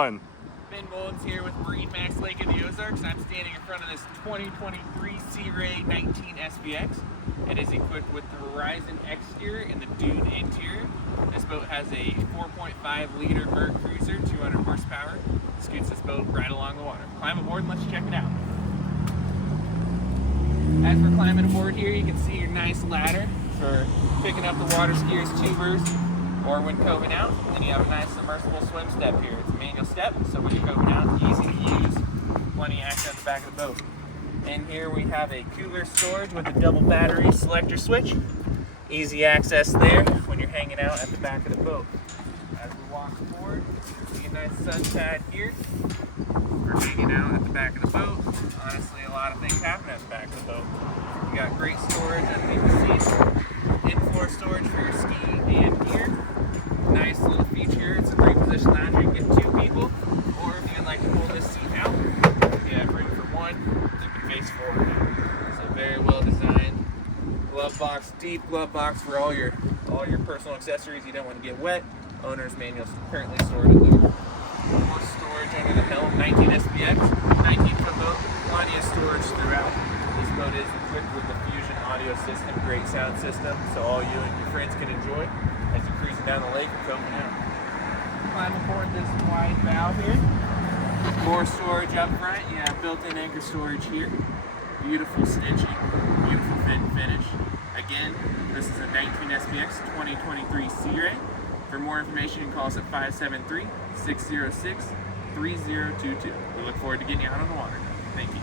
Ben Mullins here with MarineMax Lake of the Ozarks. I'm standing in front of this 2023 Sea Ray 19 SPX. It is equipped with the Horizon exterior and the Dune interior. This boat has a 4.5 liter Merc cruiser, 200 horsepower. Scoots this boat right along the water. Climb aboard and let's check it out. As we're climbing aboard here, you can see your nice ladder for picking up the water skiers, tubers, or when coving out. Then you have a nice submersible swim step here. It's a manual step, so when you're coving out, it's easy to use. Plenty of access at the back of the boat. In here we have a cooler storage with a double battery selector switch. Easy access there when you're hanging out at the back of the boat. As we walk forward, you see a nice sun pad here for hanging out at the back of the boat. Honestly, a lot of things happen at the back of the boat. You got great storage underneath the seats, in-floor storage for your ski and gear. Nice little feature. It's a great position lounge. You can get two people, or if you'd like to pull this seat out, you have room for one. You can face forward. So very well designed. Glove box, deep glove box for all your personal accessories. You don't want to get wet. Owner's manual currently stored at the more storage under the helm. 19 SPX, 19-foot boat, plenty of storage throughout. This boat is equipped with the Fusion audio system, great sound system, so all you and your friends can enjoy as you're cruising down the lake and coving out. Climb aboard this wide bow here. More storage up front. You have built-in anchor storage here. Beautiful stitching, beautiful fit and finish. Again, this is a 19 SPX 2023 Sea Ray. For more information, you can call us at 573-606-3022. We look forward to getting you out on the water. Thank you.